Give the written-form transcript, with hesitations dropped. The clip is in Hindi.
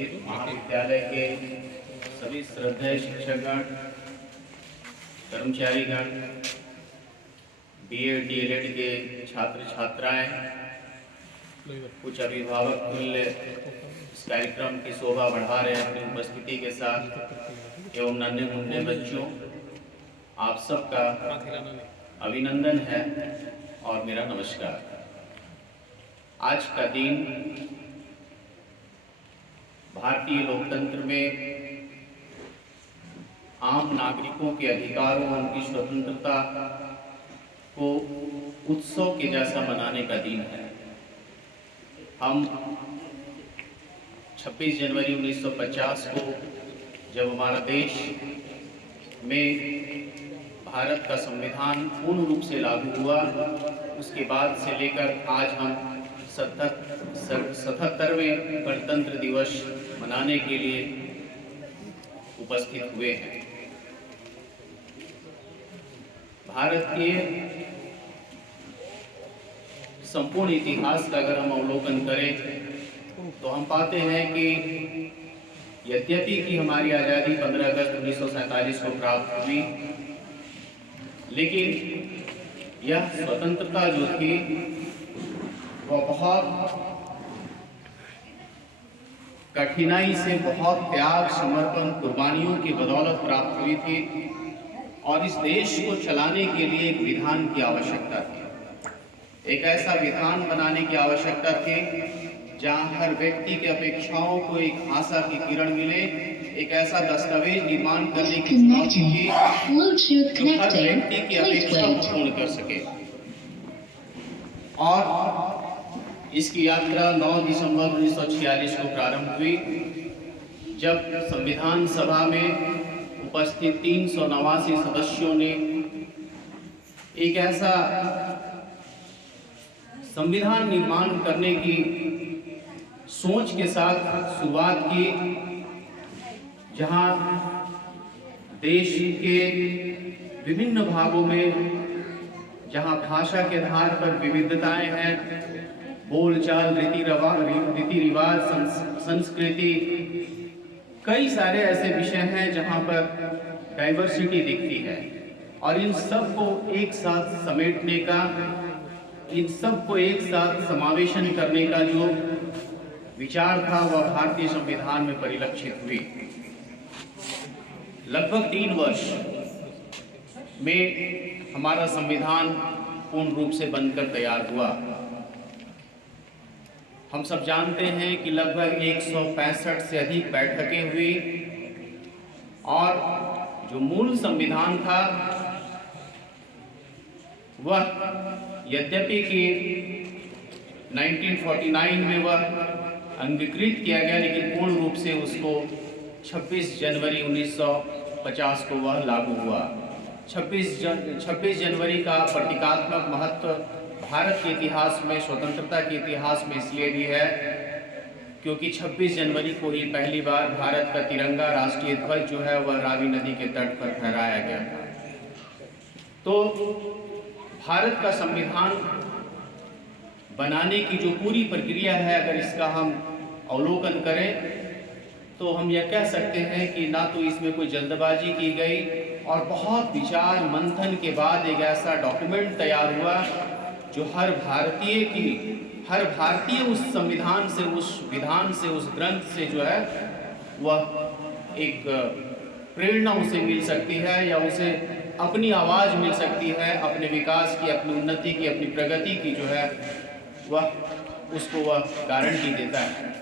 उपस्थित महाविद्यालय के सभी श्रद्धेय शिक्षकगण, कर्मचारीगण, बीएड डीएलएड के छात्र छात्राएं, कुछ अभिभावक तुल्य इस कार्यक्रम की शोभा बढ़ा रहे हैं अपनी उपस्थिति के साथ, एवं नन्हे मुन्ने बच्चों, आप सबका अभिनंदन है और मेरा नमस्कार। आज का दिन भारतीय लोकतंत्र में आम नागरिकों के अधिकारों और उनकी स्वतंत्रता को उत्सव के जैसा मनाने का दिन है। हम 26 जनवरी 1950 को जब हमारा देश में भारत का संविधान पूर्ण रूप से लागू हुआ, उसके बाद से लेकर आज हम 77वें गणतंत्र दिवस मनाने के लिए उपस्थित हुए हैं। भारत के संपूर्ण इतिहास का अगर हम अवलोकन करें तो हम पाते हैं कि यद्यपि कि हमारी आज़ादी 15 अगस्त 1947 को प्राप्त हुई, लेकिन यह स्वतंत्रता जो थी वह बहुत कठिनाई से, बहुत त्याग, समर्पण, कुर्बानियों की बदौलत प्राप्त हुई थी और इस देश को चलाने के लिए एक विधान की आवश्यकता थी। एक ऐसा विधान बनाने की आवश्यकता थी जहां हर व्यक्ति के अपेक्षाओं को एक आशा की किरण मिले, एक ऐसा दस्तावेज निर्माण करने की चुनौती थी जो हर व्यक्ति की अपेक्षा को पूर्ण कर सके। और इसकी यात्रा 9 दिसंबर 1946 को प्रारंभ हुई, जब संविधान सभा में उपस्थित 389 सदस्यों ने एक ऐसा संविधान निर्माण करने की सोच के साथ शुरुआत की, जहां देश के विभिन्न भागों में, जहां भाषा के आधार पर विविधताएं हैं, बोलचाल, रीति रिवाज, संस्कृति, कई सारे ऐसे विषय हैं जहां पर डाइवर्सिटी दिखती है, और इन सब को एक साथ समेटने का, इन सब को एक साथ समावेशन करने का जो विचार था वह भारतीय संविधान में परिलक्षित हुई। लगभग 3 वर्ष में हमारा संविधान पूर्ण रूप से बनकर तैयार हुआ। हम सब जानते हैं कि लगभग 165 से अधिक बैठकें हुई और जो मूल संविधान था वह यद्यपि कि 1949 में वह अंगीकृत किया गया, लेकिन पूर्ण रूप से उसको 26 जनवरी 1950 को वह लागू हुआ। 26 जनवरी का प्रतीकात्मक महत्व भारत के इतिहास में, स्वतंत्रता के इतिहास में इसलिए भी है क्योंकि 26 जनवरी को ही पहली बार भारत का तिरंगा, राष्ट्रीय ध्वज जो है वह रावी नदी के तट पर फहराया गया था। तो भारत का संविधान बनाने की जो पूरी प्रक्रिया है, अगर इसका हम अवलोकन करें तो हम यह कह सकते हैं कि ना तो इसमें कोई जल्दबाजी की गई और बहुत विचार मंथन के बाद एक ऐसा डॉक्यूमेंट तैयार हुआ जो हर भारतीय उस संविधान से, उस विधान से, उस ग्रंथ से जो है वह एक प्रेरणा उसे मिल सकती है, या उसे अपनी आवाज़ मिल सकती है, अपने विकास की, अपनी उन्नति की, अपनी प्रगति की जो है वह उसको वह गारंटी देता है।